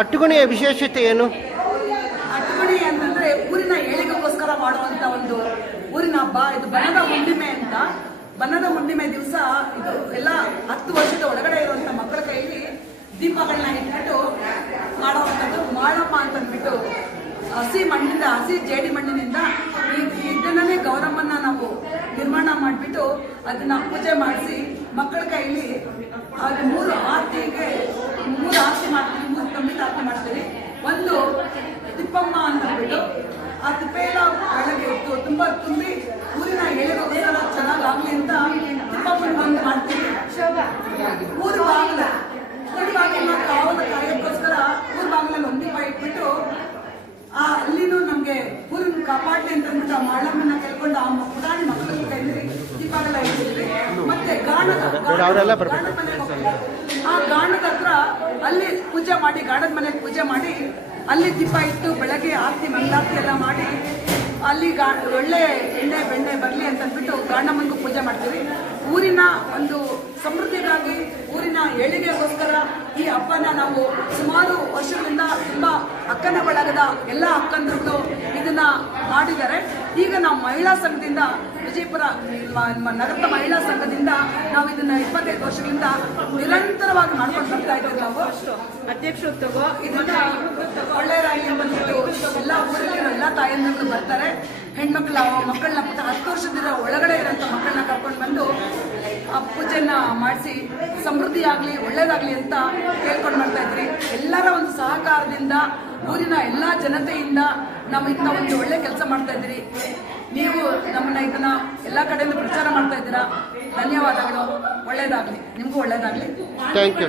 ಅಟ್ಟುಗುಣಿಯ ವಿಶೇಷತೆ ಏನು? ಅಟ್ಟುಗುಣಿ ಅಂತಂದ್ರೆ ಊರಿನ ಏಳಿಗೆಗೋಸ್ಕರ ಮಾಡುವಂತ ಒಂದು ಊರಿನ ಹಬ್ಬ. ಇದು ಬಣ್ಣದ ಹುಣ್ಣಿಮೆ ಅಂತ. ಬಣ್ಣದ ಹುಣ್ಣಿಮೆ ದಿವಸ ಇದು ಎಲ್ಲ 10 ವರ್ಷದ ಒಳಗಡೆ ಇರುವಂತ ಮಕ್ಕಳ ಕೈಯಲ್ಲಿ ದೀಪಗಳನ್ನ ಇಟ್ಬಿಟ್ಟು ಮಾಡುವಂಥದ್ದು ಮಾಳಮ್ಮ ಅಂತಂದ್ಬಿಟ್ಟು ಹಸಿ ಜೇಡಿ ಮಣ್ಣಿನಿಂದ ಇದನ್ನೇ ಗೌರಮ್ಮನ್ನ ನಾವು ನಿರ್ಮಾಣ ಮಾಡಿಬಿಟ್ಟು ಅದನ್ನ ಪೂಜೆ ಮಾಡಿಸಿ ಮಕ್ಕಳ ಕೈಲಿ ಅದು 3 ಆರತಿ ಮಾಡ್ತೀವಿ, 3 ಕಂಬಿತ ಆರತಿ ಮಾಡ್ತೀವಿ. ಒಂದು ತಿಪ್ಪಮ್ಮ ಅಂತಂದ್ಬಿಟ್ಟು ಆ ತಿಪ್ಪೆ ಎಲ್ಲ ಒಳಗೆ ಇತ್ತು ತುಂಬಾ ತುಂಬಿ ಊರಿನ ಏಳಿಗೆಗೋಸ್ಕರ ಚೆನ್ನಾಗಾಗ್ಲಿ ಅಂತ ತಿಪ್ಪಮ್ಮನ ಒಂದು ಮಾಡ್ತೀವಿ. ಊರು ಬಾಗಿಲ ಕಾವಲ ಕಾರ್ಯಕ್ಕೋಸ್ಕರ ಊರು ಬಾಗಿಲಲ್ಲಿ ಒಂದು ದೀಪ ಇಟ್ಬಿಟ್ಟು ಅಲ್ಲಿನೂ ನಮ್ಗೆ ಊರನ್ನ ಕಾಪಾಡ್ಲಿ ಅಂತ ಅಂದ್ಬಿಟ್ಟು ಆ ಮಾಳಮ್ಮನ ಕೇಳ್ಕೊಂಡು ಆ ಪುರಾಣಿ ಮಕ್ಕಳ ಕೈಲಿ ದೀಪಗಳ ಇಟ್ಟಿದ್ವಿ. ಮತ್ತೆ ಆ ಗಾಣದ ಹತ್ರ ಅಲ್ಲಿ ಪೂಜೆ ಮಾಡಿ, ಗಾಣದ ಮನೆಗೆ ಪೂಜೆ ಮಾಡಿ ಅಲ್ಲಿ ದೀಪ ಇಟ್ಟು ಬೆಳಗ್ಗೆ ಆರತಿ ಮಂಗಳಾರತಿ ಎಲ್ಲ ಮಾಡಿ ಅಲ್ಲಿ ಒಳ್ಳೆ ಎಣ್ಣೆ ಬೆಣ್ಣೆ ಬರಲಿ ಅಂತ ಅಂದ್ಬಿಟ್ಟು ಗಾಂಡಮ್ಮನಿಗೂ ಪೂಜೆ ಮಾಡ್ತೀವಿ. ಊರಿನ ಒಂದು ಸಮೃದ್ಧಿಗಾಗಿ, ಊರಿನ ಏಳಿಗೆಗೋಸ್ಕರ ಈ ಹಬ್ಬನ ನಾವು ಸುಮಾರು ವರ್ಷಗಳಿಂದ ತುಂಬಾ ಅಕ್ಕನ ಬಳಗದ ಎಲ್ಲ ಅಕ್ಕಂದ್ರು ಇದನ್ನ ಮಾಡಿದ್ದಾರೆ. ಈಗ ನಾವು ಮಹಿಳಾ ಸಂಘದಿಂದ, ವಿಜಯಪುರ ನಗರದ ಮಹಿಳಾ ಸಂಘದಿಂದ ನಾವು ಇದನ್ನ 25 ವರ್ಷಗಳಿಂದ ನಿರಂತರವಾಗಿ ಮಾಡ್ಕೊಂಡು ಬರ್ತಾ ಇದ್ದೀವಿ. ನಾವು ಅಧ್ಯಕ್ಷರು ಇದನ್ನ ಒಳ್ಳೆಯದಾಗಿ ಬಂದ್ಬಿಟ್ಟು ಎಲ್ಲ ಊರಲ್ಲಿರೋ ಎಲ್ಲ ತಾಯಂದಿರು ಬರ್ತಾರೆ. ಮಕ್ಕಳನ್ನ 10 ವರ್ಷದಿಂದ ಒಳಗಡೆ ಇರೋಂಥ ಮಕ್ಕಳನ್ನ ಕರ್ಕೊಂಡು ಬಂದು ಪೂಜೆನ ಮಾಡಿಸಿ ಸಮೃದ್ಧಿಯಾಗಲಿ ಒಳ್ಳೇದಾಗಲಿ ಅಂತ ಕೇಳ್ಕೊಂಡು ಮಾಡ್ತಾ ಇದ್ರಿ. ಎಲ್ಲರ ಒಂದು ಸಹಕಾರದಿಂದ, ಊರಿನ ಎಲ್ಲ ಜನತೆಯಿಂದ ನಾವು ಇಂಥ ಒಂದು ಒಳ್ಳೆ ಕೆಲಸ ಮಾಡ್ತಾ ಇದ್ದೀರಿ. ನೀವು ನಮ್ಮನ್ನ ಇದನ್ನ ಎಲ್ಲ ಕಡೆಯಿಂದ ಪ್ರಚಾರ ಮಾಡ್ತಾ ಇದ್ದೀರಾ. ಧನ್ಯವಾದಗಳು. ಒಳ್ಳೇದಾಗಲಿ, ನಿಮಗೂ ಒಳ್ಳೇದಾಗಲಿ. Thank you.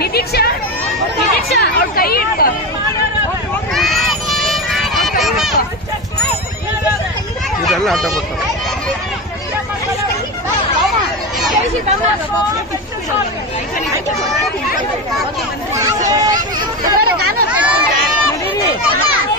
ನಿದೀಕ್ಷಾ ಅವ್ರ ಕೈ ಇಟ್ಕೋ. ಇದೆಲ್ಲ ಆಟ ಬರ್ತಾರೆ. ನಾನು